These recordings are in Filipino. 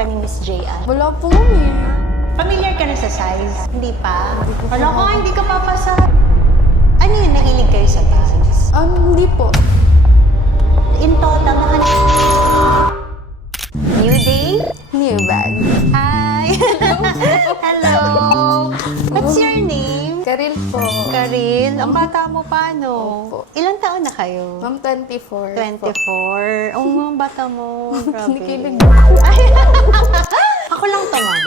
ka ni Miss J.Ann? Wala po ma'am eh. Familiar ka na sa size? Hindi pa? Wala ko, hindi ka papasa. Ano yun, nahilig kayo sa bags? Hindi po. In total, New day? New bag. Hi! Hello! What's your name? Karil po. Karil, ang bata mo pa, no? Opo. Ilang taon na kayo? Ma'am, 24. 24. Oh, ang bata mo. Grabe. Nakikilig. Ako lang to, ma'am.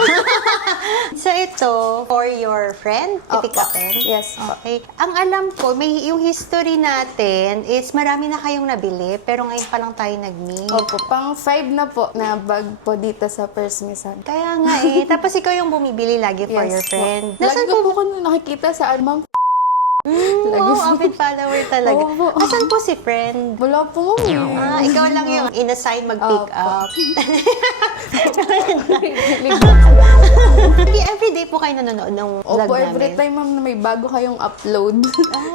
So, ito, for your friend, pipick Opo. upin? Yes po. Okay. Ang alam ko, yung history natin is marami na kayong nabili, pero ngayon pa lang tayo nag-meet. Opo, pang 5 na po na bag po dito sa First Misan. Kaya nga eh. Tapos ikaw yung bumibili lagi for your friend. Lagi Nasaan ko po nakikita sa ma'am. Lagi Oo, po. avid follower talaga. Opo. Asan po si friend? Wala po ma'am eh. Ikaw lang yung in-assign mag-pick Opo. up. Hindi, everyday po kayo nanonood ng vlog Opo, namin. every time ma'am na may bago kayong upload,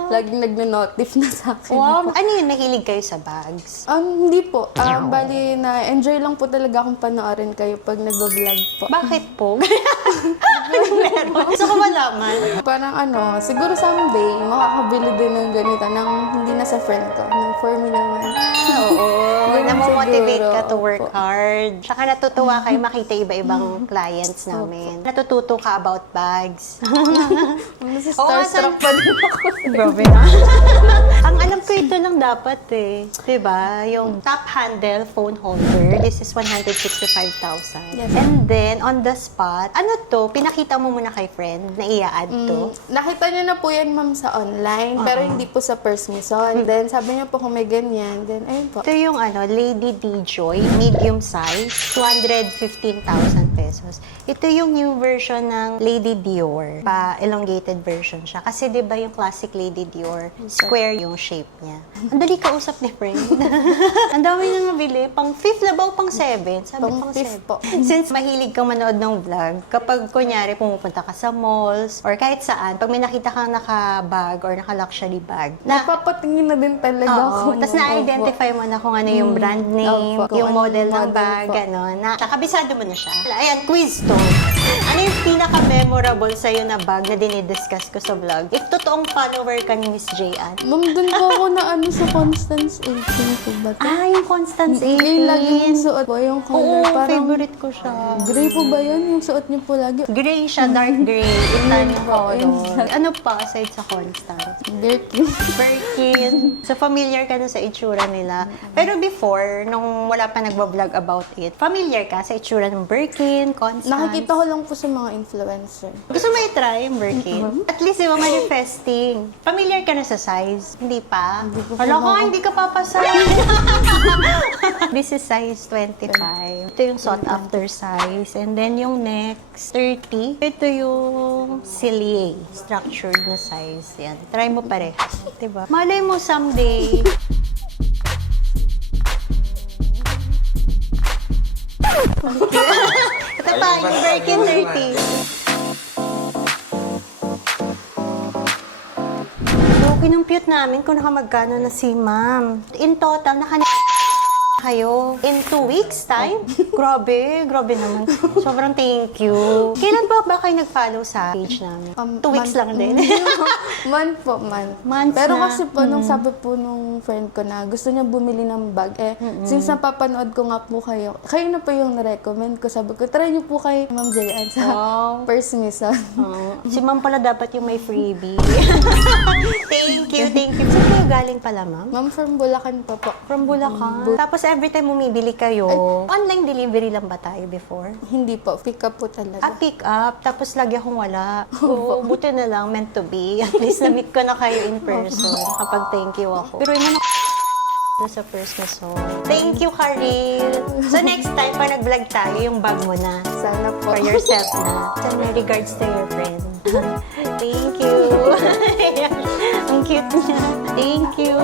laging nagno-notif na sa akin. Wow, ano yun, nahilig kayo sa bags? Hindi po. Bali na enjoy lang po talaga akong panoorin kayo pag nagbo-vlog po. Bakit po? Anong meron? Gusto ko malaman. Parang siguro someday, makakabili din ng ganito nang hindi na sa friend ko, ng for me naman. Oo, Ganun namomotivate siguro. ka to work Opo. hard. Saka natutuwa kayo makita iba-ibang clients namin. Natututo ka about bags. Starstruck pa din ako. Grabe na. Ang alam ko ito lang dapat eh. Diba? Yung top handle phone holder. This is 165,000. Yes. And then, on the spot, ano to? Pinakita mo muna kay friend na i-add to. Nakita niyo na po yan, ma'am, sa online, pero hindi po sa First Misan. Then, sabi niya po kung may ganyan, then, ayun po. Ito yung Lady D Joy, medium size, 215,000 pesos. Ito yung new version ng Lady Dior, pa-elongated version siya. Kasi 'di ba yung classic Lady Dior, square yung shape niya. Ang dali kausap ni friend. Ang dami na nabili, pang 5th na ba o pang 7? Sabi Pang pang 7 fifth po. Since mahilig kang manood ng vlog, kapag kunyari pumupunta ka sa malls or kahit saan, pag may nakita kang naka-bag or naka-luxury bag, Napapatingin na din talaga ako. tapos na-identify mo na kung ano yung brand name, Opo. yung Kung model anong ng model bag, po. gano'n. Nakabisado mo na siya. Ayan, quiz to. Ano yung pinaka-memorable sa'yo na bag na dinidiscuss ko sa vlog? If totoong follower ka ni Miss J.Ann. Ma'am, dun po ako na sa Constance 18 po ba? Yung Constance 18. Yung lagi yung suot po, yung color. Oo, parang favorite ko siya. gray po ba yun? Yung suot niyo po lagi. Gray siya, dark gray. Itan yung color. Exact. Ano pa aside sa Constance? Dirty. Birkin. So, familiar ka na sa itsura nila. Pero before, nung wala pa nagbablog about it, familiar ka sa itsura ng Birkin, Constance? Nakikita ko lang po sa mga influencer. Gusto mo i-try yung Birkin? At least, di ba, manifesting. Familiar ka na sa size? Hindi pa? Wala ko, hindi ka papasa. This is size 25. Ito yung sought after size. And then yung next, 30. Ito yung cilie. Structured na size. Yan. Try mo pare. Diba? Malay mo someday. Ito pa, yung Birkin 30. So, kinumpute namin kung nakamagkano na si ma'am. In total, kayo in 2 weeks time? Grabe naman. Sobrang thank you. Kailan ba kayo nag-follow sa page namin? 2 weeks lang din. Month po, month. Months Pero na. kasi po, nung sabi po nung friend ko na gusto niya bumili ng bag, since napapanood ko nga po kayo na po yung na-recommend ko. Sabi ko, try niyo po kay Ma'am J.Ann sa Wow. First Misan. Si ma'am pala dapat yung may freebie. Thank you. Saan kayo galing pala, ma'am? Ma'am, from Bulacan pa po. From Bulacan. Tapos every time bumibili kayo, online delivery lang ba tayo before? Hindi po, pick up po talaga. Pick up, tapos lagi akong wala. Oo, buti na lang, meant to be. At least na-meet ko na kayo in person. Kapag thank you ako. Pero yun na sa First Misan. Thank you, Karil. So next time, pag nag-vlog tayo, yung bag mo na. Sana po. For yourself na. So my regards to your friend. Thank you. Ang cute niya. Thank you.